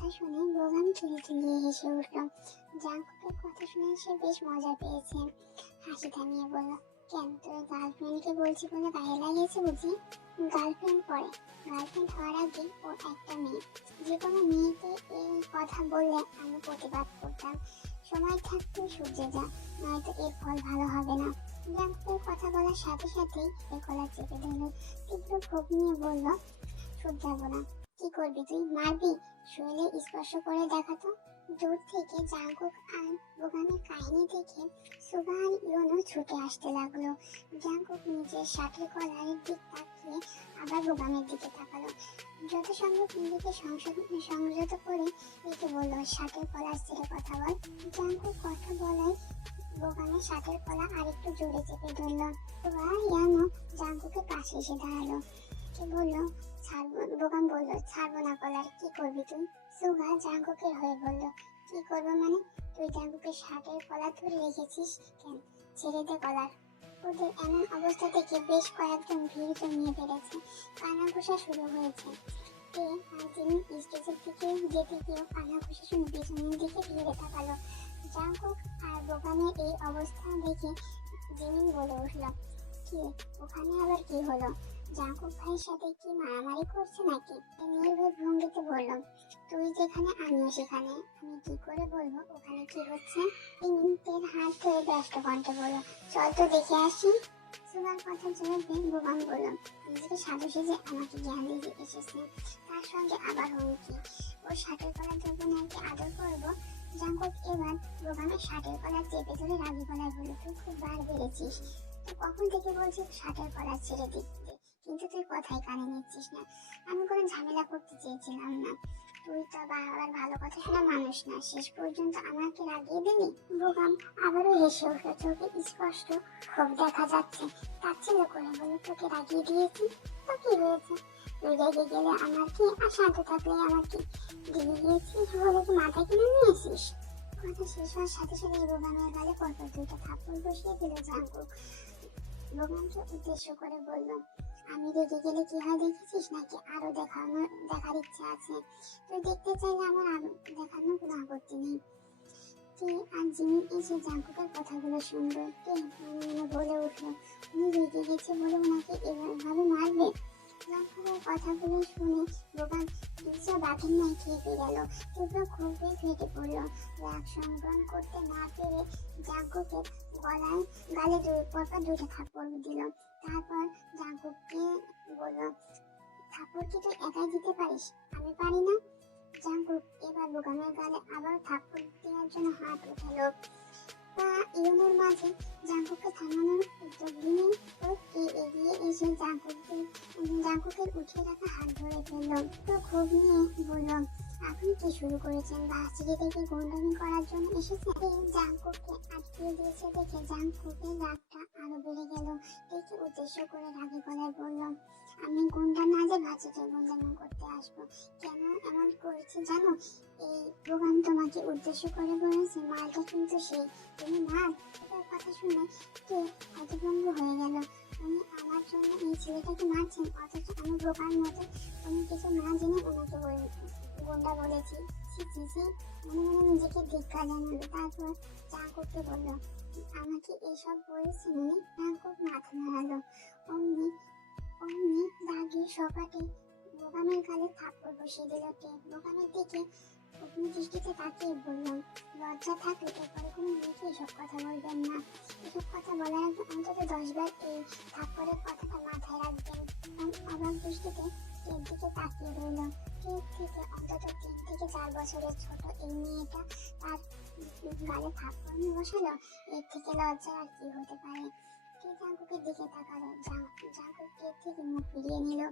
কথা শুনে বোগাম খিলখিলিয়ে হেসে উঠল। জাঙ্কুকের কথা শুনে সে বেশ মজা পেয়েছে। হাসি থামিয়ে বলল, কেন তোর গার্লফ্রেন্ডকে বলছি বলে গায়ে লাগিয়েছে বুঝি? গার্লফ্রেন্ড পরে, গার্লফ্রেন্ড হওয়ার আগে ও একটা মেয়ে। যে কোনো মেয়েকে এই কথা বললে আমি প্রতিবাদ করতাম। সময় থাকতে সূর্যে যা, নয়তো এর ফল ভালো হবে না। জাঙ্কুকের কথা বলার সাথে সাথেই এর গলা চেপে ধরল। তীব্র ক্ষোভ নিয়ে বলল, শুধরাবো না। কি করবি তুই? মারবি? শরীরে স্পর্শ করে দেখাতো। দূর থেকে জাঙ্কুক আর বোগামের কাহিনী দেখে সুগা আর ইয়োনো ছুটে আসতে লাগলো। জাঙ্কুক নিজের শার্টের কলারের দিক তাকিয়ে আবার বোগামের দিকে তাকালো। যথাসম্ভব নিজেকে সংযত করে রেখে বলল, শার্টের কলার ছেড়ে কথা বল। জাঙ্কুক কথা বলায় বোগামের শার্টের কলা আরেকটু জোরে চেপে ধরল। সুগা ইয়ানো জাঙ্কুকের পাশে এসে দাঁড়ালো। সে বলল, বোগাম বলল, ছাড়বো না কলার। কি করবি তুই? সুগা জাঙ্কুকের হয়ে বলল, কি করবো মানে? তুই জাঙ্কুকের শার্টের কলার ধরে রেখেছিস কেন? ছেড়ে দে কলার। ওদের এমন অবস্থা দেখে বেশ কয়েকজন ভিড় জমিয়ে ফেলেছে। কানাঘুষা শুরু হয়েছে। আর যিনি স্টেজের দিকে যেতে গিয়েও কানাঘুষা শুনে পিছনের দিকে ফিরে তাকালো। জাঙ্কুক আর বোগামের এই অবস্থা দেখে জিমিন বলে উঠল, কি ওখানে আবার কি হলো? জাঙ্কুক ভাইয়ের সাথে কি মারামারি করছে নাকি? নির্ভীক ভঙ্গিতে বলল, তুই যেখানে আমিও সেখানে। আমি কি করে বলবো ওখানে কি হচ্ছে? জিমিন হাত ধরে ব্যস্ত কণ্ঠে বলল, চল তো দেখে আসি। সুগার কথা জবাবে বোগাম বলল, নিজেকে সাধু সেজে আমাকে জ্ঞান দিতে এসেছে, তার সঙ্গে আবার হুমকি। ওর শার্টের কলার ধরবো নাকি আদর করবো? জাঙ্কুক এবার বোগামের শার্টের কলার চেপে ধরে রাগি গলায় বলল, তুই খুব বার বেড়েছিস। তুই কখন থেকে বলছিস শার্টের কলার ছেড়ে দিতে, কিন্তু তুই কথাই কানে নিচ্ছিস না। আমি কোনো ঝামেলা করতে চেয়েছিলাম না। তুই তো আবার ভালো কথা শোনা মানুষ না, শেষ পর্যন্ত আমাকে রাগিয়ে দিলি। বোগাম আবারও হেসে উঠল, চোখে স্পষ্ট ক্ষোভ দেখা যাচ্ছে। তাচ্ছিল্য করে বলে, তোকে রাগিয়ে দিয়েছি তো কি হয়েছে? তুই রেগে গেলে আমার কি, আর শান্ত থাকলে আমার কি? রেগে গিয়েছিস বলে কি মাথা কিনে নিয়েছিস? কথা শেষ হওয়ার সাথে সাথে বোগামের গালে পরপর দুইটা থাপ্পড় বসিয়ে দিল জাঙ্কুক। বোগামকে উদ্দেশ্য করে বলল, আমি রেগে গেলে কি হয় দেখেছিস নাকি? আরো দেখার ইচ্ছা আছে। তুই দেখতে চাইলে আমার আরো দেখানোর কোনো আপত্তি নেই। আর জিমিন এসে জাঙ্কুকের কথাগুলো শুনলো। মনে মনে বলে উঠল, উনি রেগে গেছে বলে ওনাকে এভাবে মারবে? জাঙ্কুকের কথাগুলো শুনে বোগাম ইচ্ছা বাঘের ন্যায় খেপে গেল। তীব্র ক্ষোভে ফেটে পড়ল। রাগ সংবরণ করতে না পেরে জাঙ্কুকের গালে পরপর দুইটা থাপ্পড় দিল। তারপর জাঙ্কুককে বলল, থাপ্পড় কি তুই একাই দিতে পারিস, আমি পারি না? জাঙ্কুক এবার বোগামের গালে আবার থাপ্পড় দেওয়ার জন্য হাত উঠালো। ইয়নের মাঝে জাঙ্কুককে থামানোর উদ্যোগ নিয়ে কে এগিয়ে এসে জাঙ্কুকের উঠিয়ে রাখা হাত ধরে ফেলল। তো ক্ষোভ নিয়ে বলল, আপনি কি শুরু করেছেন? ভার্সিটি থেকে গুন্ডামি করার জন্য এসেছেন? জাঙ্কুককে আটকিয়ে দিয়েছে দেখে জাঙ্কুকের রাগটা আরো বেড়ে গেল। একে উদ্দেশ্য করে রাগী গলায় বলল, আমি গুন্ডা না যে ভার্সিটি গুন্ডামি করতে আসবো। কেন এমন করেছি জানো? এই বোগাম তোমাকে উদ্দেশ্য করে বলেছে, মালটা কিন্তু সেই, তুমি মার। এটার কথা শুনে কে হতভম্ব হয়ে গেল। উনি আমার জন্য এই ছেলেটাকে মারছেন, অথচ আমি বোকার মতো কোনো কিছু না জেনে ওনাকে গুন্ডা বলেছি। ছি ছি ছি। মনে মনে নিজেকে ধিক্কার জানালো। তারপর জাঙ্কুককে বলল, আমাকে এসব বলেছেন উনি? জাঙ্কুক মাথা নাড়ালো। অমনি অমনি রাগী সপাটে বোগামের গালে থাপ্পড় বসিয়ে দিল। বোগামের দিকে অগ্নি দৃষ্টিতে তাকিয়ে বললাম, লজ্জা থাকলে এরপরে কোনো মেয়েকে এসব কথা বলবেন না। এসব কথা বলার আগে অন্তত 10 বার এই থাপ্পড়ের কথাটা মাথায় রাখবেন। অবাক দৃষ্টিতে এর দিকে তাকিয়ে রইল। এর থেকে অন্তত 3 থেকে 4 বছরের ছোট এই মেয়েটা তার গালে থাপ্পড় নিয়ে বসালো। এর থেকে লজ্জা আর কি হতে পারে? জাঙ্কুকের দিকে তাকালো। জাঙ্কুক এর থেকে মুখ ফিরিয়ে নিল।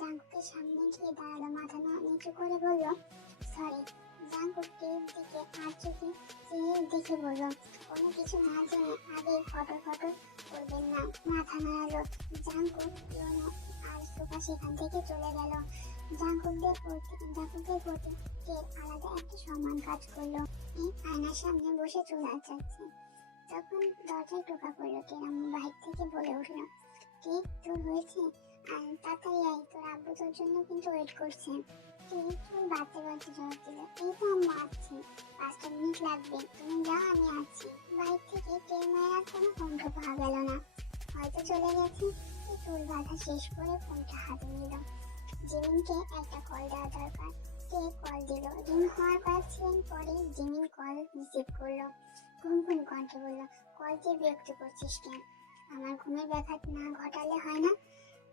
জাঙ্কুকের সামনে গিয়ে দাঁড়ালো, মাথা নিচু করে বলল, সরি। জাঙ্কুক এর দিকে আর চোখে চেয়ে দেখে বলল, কোনো কিছু না জেনে আগে ফটর ফটর করবেন না। মাথা নাড়ালো। জাঙ্কুক আর সুগা সেখান থেকে চলে গেল। জাঙ্কুকের প্রতি টের আলাদা একটা সম্মান কাজ করলো। এই আয়নার সামনে বসে চুল আঁচড়াচ্ছে। তখন দরজায় টোকা পড়লো। টেরাম্মু বাহির থেকে বলে উঠল, কে তোর হয়েছে? তাড়াতাড়ি আয়, তোর আব্বু তোর জন্য কিন্তু ওয়েট করছে। চুল বাঁধতে মতো জবাব দিল, এই তো আম্মু আসছি, 5টা মিনিট লাগবে, তুমি যাও আমি আছি। বাইরে থেকে টের মায়ের আর কোনো কণ্ঠ পাওয়া গেল না, হয়তো চলে গেছে। চুল বাঁধা শেষ করে ফোনটা হাতে নিল। জিমিনকে একটা কল দেওয়া দরকার। কে কল দিল? রিং হওয়ার কয়েক সেকেন্ড পরে জিমিন কল রিসিভ করলো। ঘুম কণ্ঠে বলল, কল দিয়ে বিরক্ত করছিস কেন? আমার ঘুমের ব্যাঘাত না ঘটালে হয় না?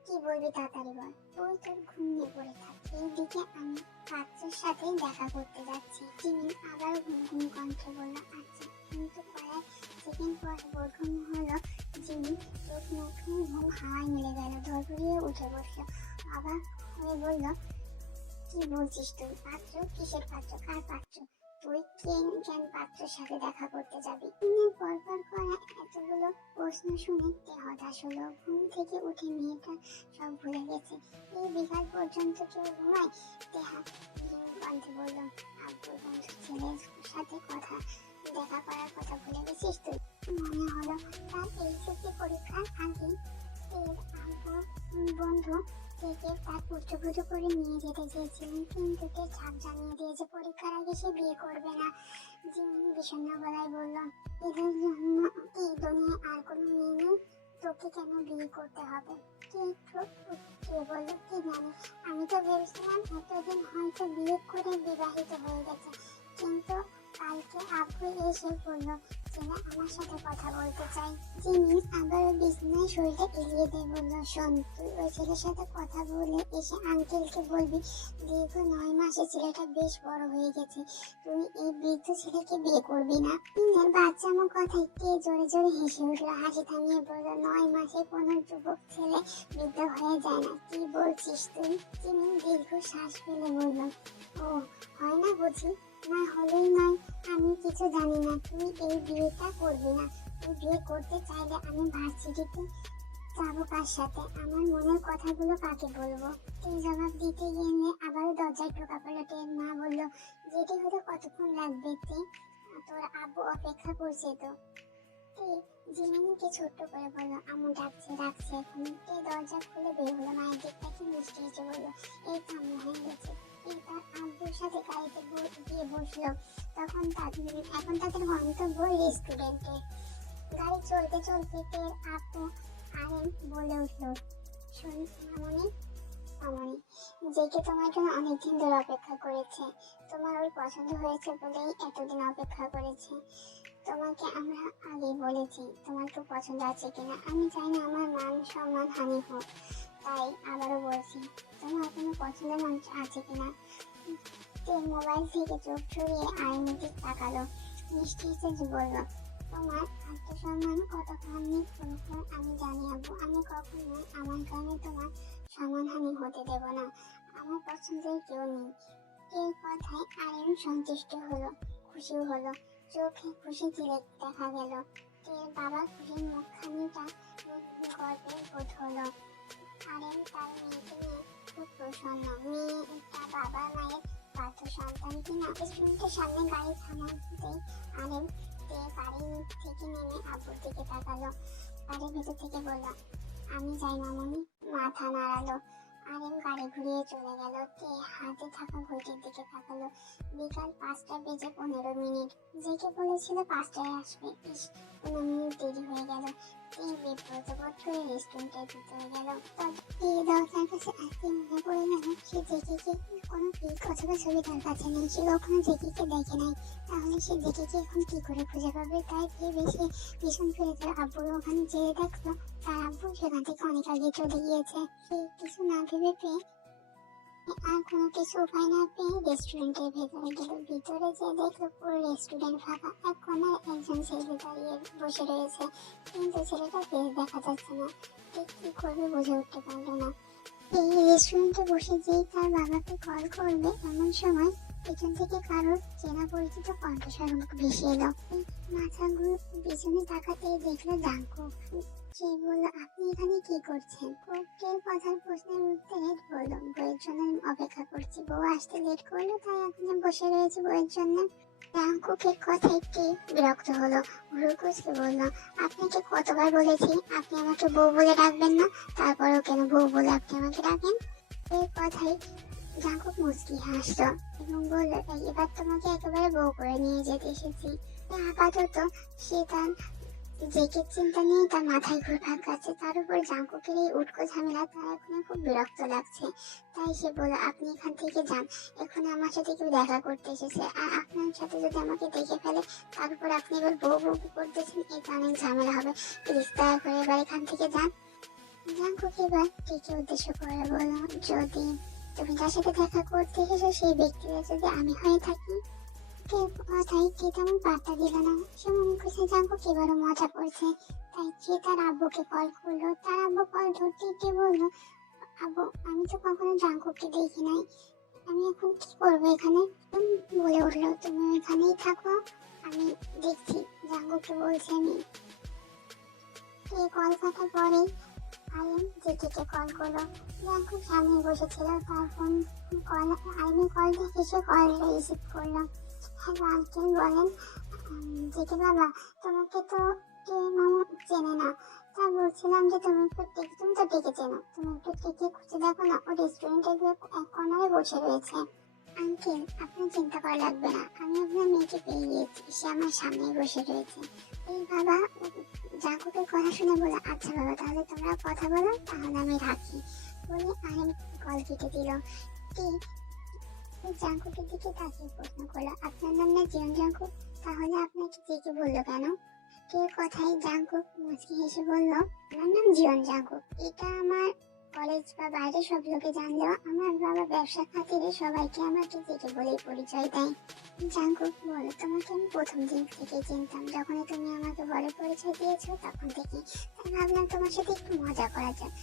কি বলবি তাড়াতাড়ি বল। তুই তোর ঘুম নিয়ে পড়ে থাক, এইদিকে আমি পাত্রের সাথে দেখা করতে যাচ্ছি। জিমিন আবার ঘুম কণ্ঠে বলল, আচ্ছা। কিন্তু কয়েক সেকেন্ড পর বোধগম্য হলো জিমিন চোখ মুখে ঘুম হাওয়ায় মিলে গেল। ধরপড়িয়ে উঠে বসলো, অবাক হয়ে বলল, কি বলছিস তুই? পাত্র? কিসের পাত্র? কার পাত্র? তুই কেন পাত্রের সাথে দেখা করতে যাবি? পরপর করা এতগুলো প্রশ্ন শুনে তে হতাশ হলো। ঘুম থেকে উঠে মেয়েটা সব ভুলে গেছে। এই বিকাল পর্যন্ত কেউ ঘুমায়? তেহা কণ্ঠে বলল, আব্বুর বন্ধু ছেলের সাথে দেখা করার কথা ভুলে গেছিস তুই? মনে হলো তার এইচএসসি পরীক্ষার আগে এর আব্বুর বন্ধু থেকে তার পুত্রবধূ করে নিয়ে যেতে চেয়েছিলেন, কিন্তু তে ছাপ জানিয়ে দিয়েছে পরীক্ষার আগে সে বিয়ে করবে না। জিমিন বিষণ্ণ গলায় বলল, এদের জন্য এই দুনিয়ায় আর কোনো মেয়ে নেই, তোকে কেন বিয়ে করতে হবে? কে বলল? কি জানি, আমি তো ভেবেছিলাম এতদিন হয়তো বিয়ে করে বিবাহিত হয়ে গেছে, কিন্তু কালকে আব্বু এসে বলল ছেলে আমার সাথে কথা বলতে চাই। জিমিন আবারও বিছানায় শরীরটা এলিয়ে দিয়ে বলল, শোন, তুই ওই ছেলের সাথে কথা বলে এসে আঙ্কেলকে বলবি দীর্ঘ 9 মাসে ছেলেটা বেশ বড় হয়ে গেছে, তুই এই বৃদ্ধ ছেলেকে বিয়ে করবি না। জিমিনের বাচ্চামো কথায় কে জোরে জোরে হেসে উঠলো। হাসি থামিয়ে বলল, 9 মাসে কোনো যুবক ছেলে বৃদ্ধ হয়ে যায় না, কি বলছিস তুই? জিমিন দীর্ঘ শ্বাস ফেলে বলল, ও হয় না বুঝি? না হলেই নয়, আমি কিছু জানি না, তুই এই বিয়েটা করবি না। তুই বিয়ে করতে চাইলে আমি ভার্সিটিতে যাবো কার সাথে? আমার মনের কথাগুলো কাকে বলবো? তুই জবাব দিতে গেলে আবারও দরজায় টোকা পড়লো। টের মা বলল, যেতে হতে কতক্ষণ লাগবে? তোর আব্বু অপেক্ষা করছে তো। জিমিনকে ছোট্ট করে বলল, আম্মু ডাকছে এখন। দরজা খুলে বের হলো। মায়ের দিকটা কি মিষ্টি হেসে বলল, এই তো আম্মু হয়ে গেছে। তার আব্বুর সাথে গাড়িতে গিয়ে বসলো। এখন তাদের গন্তব্য রেস্টুরেন্টে। গাড়ি চলতে চলতে তের আব্বু আরেন বলে উঠলো, শোন মামনি, জেকে তোমার জন্য অনেকদিন ধরে অপেক্ষা করেছে। তোমার ওই পছন্দ হয়েছে বলেই এতদিন অপেক্ষা করেছে। তোমাকে আমরা আগেই বলেছি তোমার তো পছন্দ আছে কিনা। আমি চাই না আমার মান সম্মান হানি হোক, তাই আবারও বলছি তোমার কোনো পছন্দের মানুষ আছে কিনা। মোবাইল থেকে চোখ সরিয়ে আইনের দিক তাকালো, মিষ্টি হেসে বলল, তোমার আত্মসম্মান কতখানি প্রয়োজন আমি জানি আব্বু। আমি কখনো আমার কারণে তোমার সম্মানহানি হতে দেব না। আমার পছন্দের কেউ নেই। এই কথায় আইন সন্তুষ্ট হলো, খুশিও হলো। চোখে খুশি ঝিলিক দেখা গেল। বাবা খুশির মুখখানিটা গর্বের বোধ হলো। আরেন তার মেয়েকে নিয়ে খুব প্রসন্ন। মেয়েটা বাবা মায়ের বাধ্য সন্তান কিনা। রেস্টুরেন্টের সামনে গাড়ি থামাতেই আরেন গাড়ি থেকে নেমে আব্বুর দিকে তাকালো। গাড়ির ভেতর থেকে বলল, আমি যাই মামনি। মাথা নাড়ালো। আরেন গাড়ি ঘুরিয়ে চলে গেল। হাতে থাকা ঘড়িটির দিকে তাকালো। বিকাল 5:15। জেকে বলেছিল 5টায় আসবে, 15 মিনিট দেরি হয়ে গেল। বিব্রত বোধ করে রেস্টুরেন্টের ভিতরে গেল। দরজার কাছে আসতে মনে পড়ে গেল সে জেকেকে কোনো পিক অথবা ছবি তার কাছে নেই। সে কখনো জেকেকে দেখে নাই, তাহলে সে জেকেকে এখন কি করে খুঁজে পাবে? তাই ভেবে সে ভীষণ ফিরে গেল। আব্বুর ওখানে যেয়ে দেখলো তার আব্বু সেখান থেকে অনেক আগে চলে গিয়েছে। সে কিছু না ভেবে পেয়ে আর কোনো কিছু উপায় না পেয়ে রেস্টুরেন্টের ভেতরে গেল। ভিতরে যে দেখলো পুরো রেস্টুরেন্ট ফাঁকা। এক কোনায় একজন ছেলে দাঁড়িয়ে বসে রয়েছে, কিন্তু ছেলেটা ফেস দেখা যাচ্ছে না। কি করবে বুঝে উঠতে পারলো না। এই রেস্টুরেন্টে বসে যেই তার বাবাকে কল করবে এমন সময় পেছন থেকে কারোর চেনা পরিচিত কণ্ঠস্বর ভেসে এলো। মাথা ঘুরে পিছনে তাকাতেই দেখলো জাঙ্কুক। সে বলল, আপনি এখানে কি করছেন? কোকের কথার প্রশ্নের উত্তরে বলল, বইয়ের জন্য অপেক্ষা করছি। বউ আসতে লেট করলো, তাই এখন বসে রয়েছে বইয়ের জন্য। জাঙ্কুকের কথা একটু বিরক্ত হলো। ভুরুকুচকে বলল, আপনাকে কতবার বলেছি আপনি আমাকে বউ বলে ডাকবেন না, তারপরেও কেন বউ বলে আপনি আমাকে ডাকেন? এই কথাই জাঙ্কুক মুচকি হাসলো এবং বলল, এবার তোমাকে একেবারে বউ করে নিয়ে যেতে এসেছি। আপাতত সে তার জেকের চিন্তা নিয়ে তার মাথায় ঘুরপাক খাচ্ছে। তার উপর জাঙ্কুকের এই উটকো ঝামেলা তার এখন খুব বিরক্ত লাগছে। তাই সে বলল, আপনি এখান থেকে যান, এখন আমার সাথে কেউ দেখা করতে এসেছে, আর আপনার সাথে যদি আমাকে দেখে ফেলে, তার উপর আপনি এবার বউ বউ করতেছেন, এটা অনেক ঝামেলা হবে। প্লিজ দয়া করে এবার এখান থেকে যান। জাঙ্কুক এবার টিকে উদ্দেশ্য করে বলল, যদি তুমি যার সাথে দেখা করতে এসেছো সেই ব্যক্তিটা যদি আমি হয়ে থাকি। কথাই কে তেমন পাত্তা দিল না। সে মনে করছে জাঙ্কুক এবারও মজা করছে। তাই সে তার আব্বুকে কল করলো। তার আব্বু কল ধরতেই কে বললো, আব্বু আমি তো কখনো জাঙ্কুককে দেখি নাই, আমি এখন কি করবো এখানে? বলে উঠলো, তুমি এখানেই থাকো, আমি দেখছি। জাঙ্কুককে বলছি আমি। এই কল কাটার পরেই আরিয়ান জেঠিকে কল করলো। জাঙ্কুক সামনে বসেছিল, তার ফোন কল আরিয়ান কল দেখে সে কল রিসিভ করলো। হ্যালো আঙ্কেল, বলেন। জেঠি বাবা, তোমাকে তো কে মামা চেনে না, তা বলছিলাম যে তুমি তো ডেকে চেনো, তুমি একটু টিকে খুঁজে দেখো না, ও রেস্টুরেন্টের এক কর্নারে বসে রয়েছে। আঙ্কেল, আপনার চিন্তা করা লাগবে না, আমি আপনার মেয়েকে পেয়ে গিয়েছি, সে আমার সামনেই বসে রয়েছে। এই বাবা জাঙ্কুকের কথা শুনে বলে, আচ্ছা বাবা, তাহলে তোমরা কথা বলো, তাহলে আমি রাখি বলে আরিয়ান কল কেটে দিল। কি জাঙ্কুকের দিকে তাকিয়ে প্রশ্ন করলো, আপনার নাম না জিয়ন জাঙ্কুক, তাহলে আপনাকে জেকে বললো কেন? কে কথাই জাঙ্কুক মুচকি হেসে বলল, আমার নাম জিয়ন জাঙ্কুক, এটা আমার কলেজ বা বাইরে সব লোকে জানলেও আমার বাবা ব্যবসা খাতিরে সবাইকে আমাকে জেকে বলেই পরিচয় দেয়। জাঙ্কুক বলল, তোমাকে আমি প্রথম দিন থেকে চিনতাম, যখনই তুমি আমাকে বলে পরিচয় দিয়েছো তখন থেকে, তাই ভাবলাম তোমার সাথে একটু মজা করা যাক।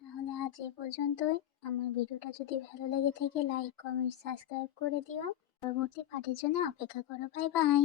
তাহলে আজ এই পর্যন্তই। আমার ভিডিওটা যদি ভালো লেগে থাকে লাইক কমেন্ট সাবস্ক্রাইব করে দিও। পরবর্তী পার্টের জন্য অপেক্ষা করো। Bye bye.